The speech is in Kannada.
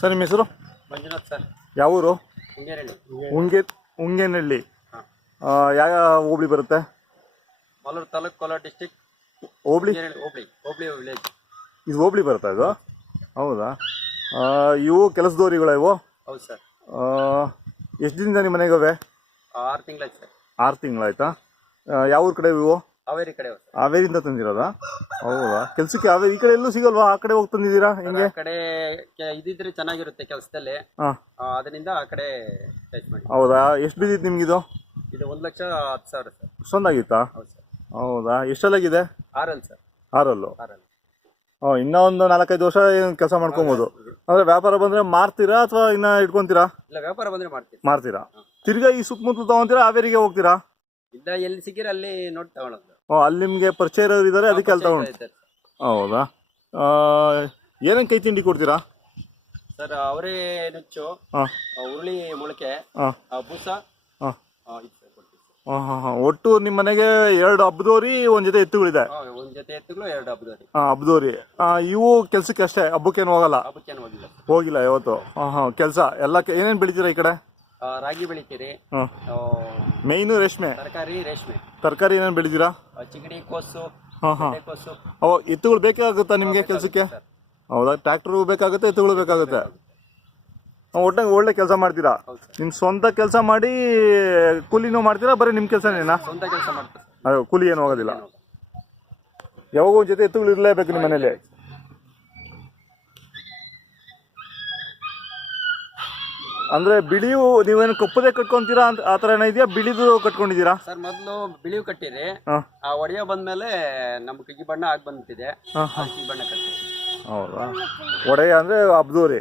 ಸರ್ ನಿಮ್ಮ ಹೆಸರು? ಮಂಜುನಾಥ್ ಸರ್. ಯಾವ ಊರು? ಉಂಗೇನಹಳ್ಳಿ. ಉಂಗೇನಹಳ್ಳಿ ಯಾವ ಹೋಬಳಿ ಬರುತ್ತೆ? ಮಾಲೂರು ತಾಲೂಕು, ಕೋಲಾರ ಡಿಸ್ಟಿಕ್. ಹೋಬಳಿ ಹೋಬಳಿ ವಿಲೇಜ್. ಇದು ಹೋಬಳಿ ಬರುತ್ತಾ ಇದು? ಹೌದಾ? ಇವು ಕೆಲಸದವ್ರಿಗಳ ಇವು? ಹೌದು ಸರ್. ಎಷ್ಟು ದಿನದಿಂದ ನಿಮ್ಮ ಮನೆಗವೆ? 6 ತಿಂಗಳಾಯ್ತು ಸರ್. 6 ತಿಂಗಳಾಯ್ತಾ? ಯಾವ ಊರು ಕಡೆ ಇವು? ಹಾವೇರಿ ಕಡೆ. ಹಾವೇರಿಂದ ತಂದಿರೋದಾ? ಹೌದಾ? ಕೆಲ್ಸಕ್ಕೆ ಹಾವೇರಿ ಈ ಕಡೆ ಎಲ್ಲೂ ಸಿಗಲ್ವಾ? ಆ ಕಡೆ ಹೋಗಿ ತಂದಿದ್ದೀರಾ ಹೆಂಗೆ? ಆ ಕಡೆ ಇದಿದ್ರೆ ಚೆನ್ನಾಗಿರುತ್ತೆ ಕೆಲಸದಲ್ಲಿ, ಅದರಿಂದ ಆ ಕಡೆ ಟಚ್ ಮಾಡಿ. ಹೌದಾ? ಎಷ್ಟು ಬಿದ್ದಿತ್ತು ನಿಮ್ಗಿದು? ಇದು 1,10,000 ಸರ್. ಅಷ್ಟೊಂದಾಗಿತ್ತಾ? ಹೌದು ಸರ್. ಹೌದಾ? ಎಷ್ಟಲ್ಲಾಗಿದೆ? 6 ಸರ್. 6 ಇನ್ನೂ ಒಂದು 4-5 ವರ್ಷ ಕೆಲಸ ಮಾಡ್ಕೊಬೋದು. ಅಂದ್ರೆ ವ್ಯಾಪಾರ ಬಂದ್ರೆ ಮಾರ್ತೀರಾ ಅಥವಾ ಇನ್ನ ಇಟ್ಕೊಂತೀರಾ? ಇಲ್ಲ, ವ್ಯಾಪಾರ ಬಂದ್ರೆ ಮಾರ್ತೀರಾ. ತಿರ್ಗಾ ಈ ಸುತ್ತಮುತ್ತ ತಗೊಂತೀರಾ? ಹಾವೇರಿಗೆ ಹೋಗ್ತೀರಾ? ಇಲ್ಲ, ಎಲ್ಲಿ ಸಿಕ್ಕಿರ ಅಲ್ಲಿ ನೋಡಿ ತಗೊಳ್ಳೋದು. ಅಲ್ಲಿ ನಿಮ್ಗೆ ಪರಿಚಯ ಇರೋರು ಇದಾರೆ, ಅದಕ್ಕೆ ಅಲ್ಲಿ ತಗೊಂಡು. ಹೌದಾ? ಏನೇನು ಕೈ ತಿಂಡಿ ಕೊಡ್ತೀರಾ ಸರ್? ಅವರೇ ನುಚ್ಚು, ಹುರುಳಿ ಮೊಳಕೆ, ಬೂಸ. ಒಟ್ಟು ನಿಮ್ಮ ಮನೆಗೆ 2 ಹಬ್ಬದೋರಿ, ಒಂದ್ ಜೊತೆ ಎತ್ತುಗಳಿದೆ? ಒಂದ್ ಜೊತೆ ಎತ್ತುಗಳು, 2 ಹಬ್ಬದೋರಿ. ಹಬ್ಬದೋರಿ. ಇವು ಕೆಲ್ಸಕ್ಕೆ ಅಷ್ಟೇ, ಹಬ್ಬಕ್ಕೇನು ಹೋಗಲ್ಲ? ಹಬ್ಬಕ್ಕೇನು ಹೋಗಿಲ್ಲ ಇವತ್ತು. ಕೆಲಸ ಎಲ್ಲ ಏನೇನು ಬೆಳಿತೀರಾ ಈ ಕಡೆ? ರಾಗಿ ಬೆಳಿತೀರಿ, ಮೇಯ್ನು ರೇಷ್ಮೆ. ರೇಷ್ಮೆ ತರಕಾರಿ ಏನೇನು ಬೆಳಿತೀರಾ? ಚಿಗಡಿ, ಕೋಸು. ಕೋಸು. ಎತ್ತುಗಳು ಬೇಕಾಗುತ್ತಾ ನಿಮ್ಗೆ ಕೆಲ್ಸಕ್ಕೆ? ಹೌದಾ? ಟ್ರ್ಯಾಕ್ಟರ್ ಬೇಕಾಗುತ್ತೆ, ಎತ್ತುಗಳು ಬೇಕಾಗುತ್ತೆ. ಒಟ್ಟಾಗಿ ಒಳ್ಳೆ ಕೆಲಸ ಮಾಡ್ತೀರಾ. ನಿಮ್ ಸ್ವಂತ ಕೆಲಸ ಮಾಡಿ ಕೂಲಿನೂ ಮಾಡ್ತೀರಾ? ಬರೀ ನಿಮ್ ಕೆಲಸನೇನಾ? ಸ್ವಂತ ಕೆಲಸ ಮಾಡ್ತೀರಾ? ಅದೇ, ಕೂಲಿ ಏನು ಹೋಗೋದಿಲ್ಲ. ಯಾವಾಗ ಒಂದ್ ಜೊತೆ ಎತ್ತುಗಳು ಇರಲೇಬೇಕು ನಿಮ್ಮ ಮನೇಲಿ. ಅಂದ್ರೆ ಬಿಳಿಯು ನೀವೇನು ಕಪ್ಪದೇ ಕಟ್ಕೊಂತೀರಾ ಅಂತ ಆ ಥರ ಏನೋ ಇದೆಯಾ? ಬಿಳಿದು ಕಟ್ಕೊಂಡಿದ್ದೀರಾ? ಸರ್, ಮೊದಲು ಬಿಳಿವು ಕಟ್ಟಿರಿ, ಆ ಒಡೆಯ ಬಂದ್ಮೇಲೆ ನಮ್ಗೆ ಕಗ್ಗಿ ಬಣ್ಣ ಆಗಿ ಬಂದಿದೆ, ಕಗ್ಗಿ ಬಣ್ಣ ಕಟ್ಟಿ. ಹೌದಾ? ಒಡೆಯ ಅಂದ್ರೆ ಹಬ್ಬದೋರಿ.